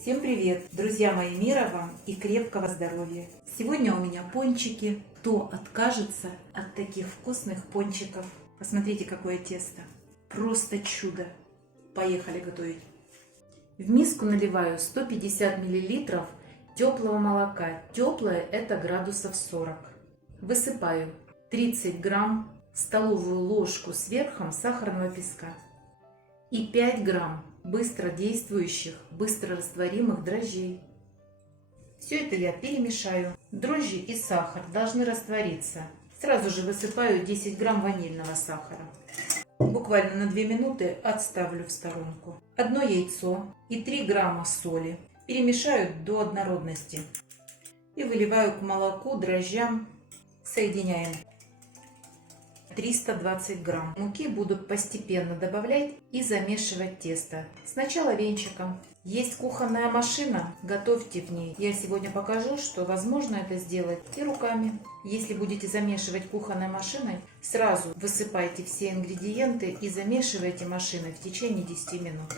Всем привет, друзья мои, мира вам и крепкого здоровья. Сегодня у меня пончики. Кто откажется от таких вкусных пончиков? Посмотрите, какое тесто. Просто чудо. Поехали готовить. В миску наливаю 150 мл теплого молока. Теплое это градусов 40. Высыпаю 30 грамм, столовую ложку с верхом сахарного песка и 5 грамм быстродействующих, быстрорастворимых дрожжей. Все это я перемешаю. Дрожжи и сахар должны раствориться. Сразу же высыпаю 10 грамм ванильного сахара. Буквально на 2 минуты отставлю в сторонку. Одно яйцо и 3 грамма соли. Перемешаю до однородности. И выливаю к молоку, дрожжам. Соединяем. 320 грамм муки буду постепенно добавлять и замешивать тесто. Сначала венчиком. Есть кухонная машина, готовьте в ней. Я сегодня покажу, что возможно это сделать и руками. Если будете замешивать кухонной машиной, сразу высыпайте все ингредиенты и замешивайте машиной в течение 10 минут.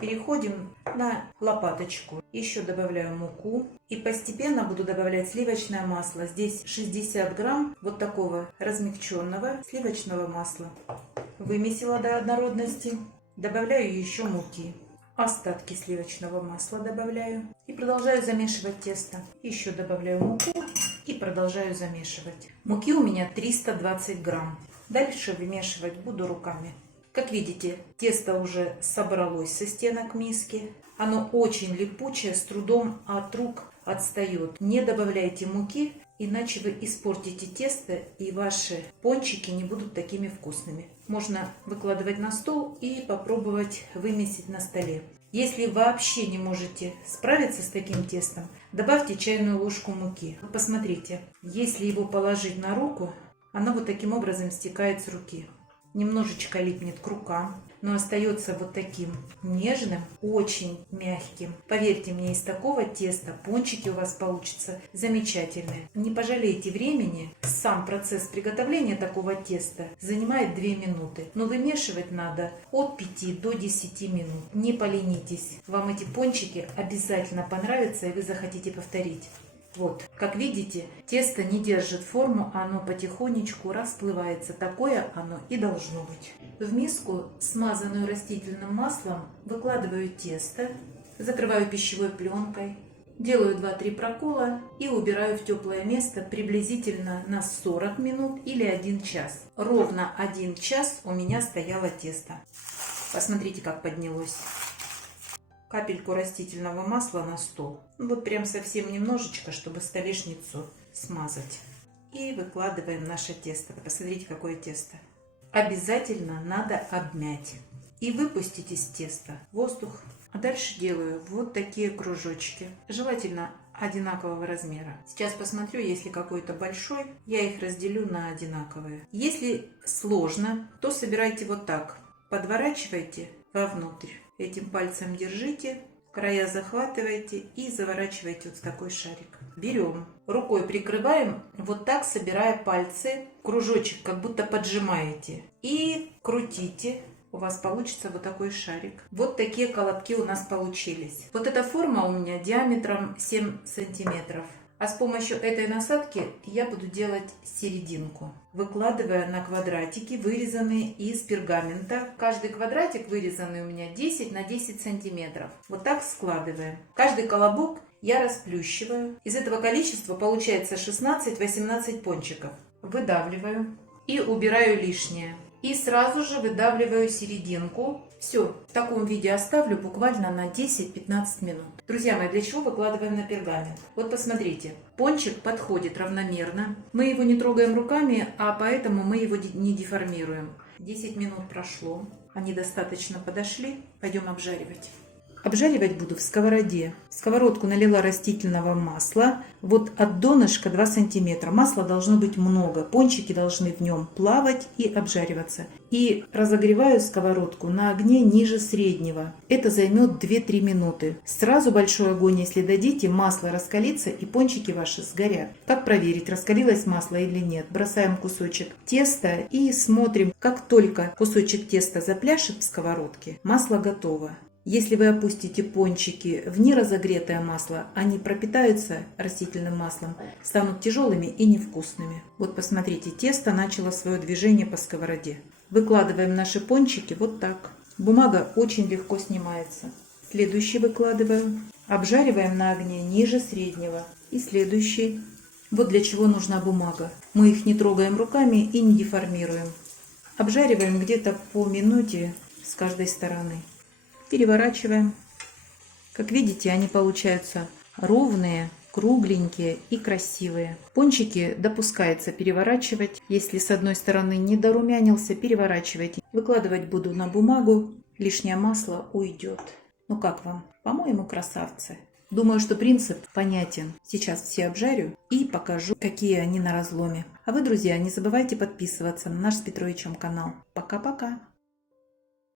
Переходим на лопаточку. Еще добавляю муку и постепенно буду добавлять сливочное масло. Здесь 60 грамм вот такого размягченного сливочного масла. Вымесила до однородности. Добавляю еще муки. Остатки сливочного масла добавляю. И продолжаю замешивать тесто. Еще добавляю муку и продолжаю замешивать. Муки у меня 320 грамм. Дальше вымешивать буду руками. Как видите, тесто уже собралось со стенок миски. Оно очень липучее, с трудом от рук отстает. Не добавляйте муки, иначе вы испортите тесто и ваши пончики не будут такими вкусными. Можно выкладывать на стол и попробовать вымесить на столе. Если вообще не можете справиться с таким тестом, добавьте чайную ложку муки. Посмотрите, если его положить на руку, оно вот таким образом стекает с руки. Немножечко липнет к рукам, но остается вот таким нежным, очень мягким. Поверьте мне, из такого теста пончики у вас получатся замечательные. Не пожалейте времени. Сам процесс приготовления такого теста занимает 2 минуты. Но вымешивать надо от 5 до 10 минут. Не поленитесь. Вам эти пончики обязательно понравятся и вы захотите повторить. Вот, как видите, тесто не держит форму, оно потихонечку расплывается. Такое оно и должно быть. В миску, смазанную растительным маслом, выкладываю тесто, закрываю пищевой пленкой, делаю 2-3 прокола и убираю в теплое место приблизительно на 40 минут или 1 час. Ровно 1 час у меня стояло тесто. Посмотрите, как поднялось. Капельку растительного масла на стол. Вот прям совсем немножечко, чтобы столешницу смазать. И выкладываем наше тесто. Посмотрите, какое тесто. Обязательно надо обмять. И выпустить из теста воздух. А дальше делаю вот такие кружочки. Желательно одинакового размера. Сейчас посмотрю, если какой-то большой, я их разделю на одинаковые. Если сложно, то собирайте вот так. Подворачивайте вовнутрь. Этим пальцем держите, края захватываете и заворачиваете вот в такой шарик. Берем, рукой прикрываем, вот так собирая пальцы, кружочек как будто поджимаете. И крутите, у вас получится вот такой шарик. Вот такие колобки у нас получились. Вот эта форма у меня диаметром 7 сантиметров. А с помощью этой насадки я буду делать серединку, выкладывая на квадратики, вырезанные из пергамента. Каждый квадратик вырезанный у меня 10 на 10 сантиметров. Вот так складываем. Каждый колобок я расплющиваю. Из этого количества получается 16-18 пончиков. Выдавливаю и убираю лишнее. И сразу же выдавливаю серединку. Все, в таком виде оставлю буквально на 10-15 минут. Друзья мои, для чего выкладываем на пергамент? Вот посмотрите, пончик подходит равномерно. Мы его не трогаем руками, а поэтому мы его не деформируем. 10 минут прошло, они достаточно подошли. Пойдем обжаривать. Обжаривать буду в сковороде. В сковородку налила растительного масла. Вот от донышка 2 сантиметра. Масла должно быть много. Пончики должны в нем плавать и обжариваться. И разогреваю сковородку на огне ниже среднего. Это займет 2-3 минуты. Сразу большой огонь, если дадите, масло раскалится и пончики ваши сгорят. Как проверить, раскалилось масло или нет? Бросаем кусочек теста и смотрим. Как только кусочек теста запляшет в сковородке, масло готово. Если вы опустите пончики в неразогретое масло, они пропитаются растительным маслом, станут тяжелыми и невкусными. Вот посмотрите, тесто начало свое движение по сковороде. Выкладываем наши пончики вот так. Бумага очень легко снимается. Следующий выкладываем. Обжариваем на огне ниже среднего. И следующий. Вот для чего нужна бумага. Мы их не трогаем руками и не деформируем. Обжариваем где-то по минуте с каждой стороны. Переворачиваем. Как видите, они получаются ровные, кругленькие и красивые. Пончики допускается переворачивать. Если с одной стороны не дорумянился, переворачивайте. Выкладывать буду на бумагу. Лишнее масло уйдет. Ну как вам? По-моему, красавцы. Думаю, что принцип понятен. Сейчас все обжарю и покажу, какие они на разломе. А вы, друзья, не забывайте подписываться на наш с Петровичем канал. Пока-пока!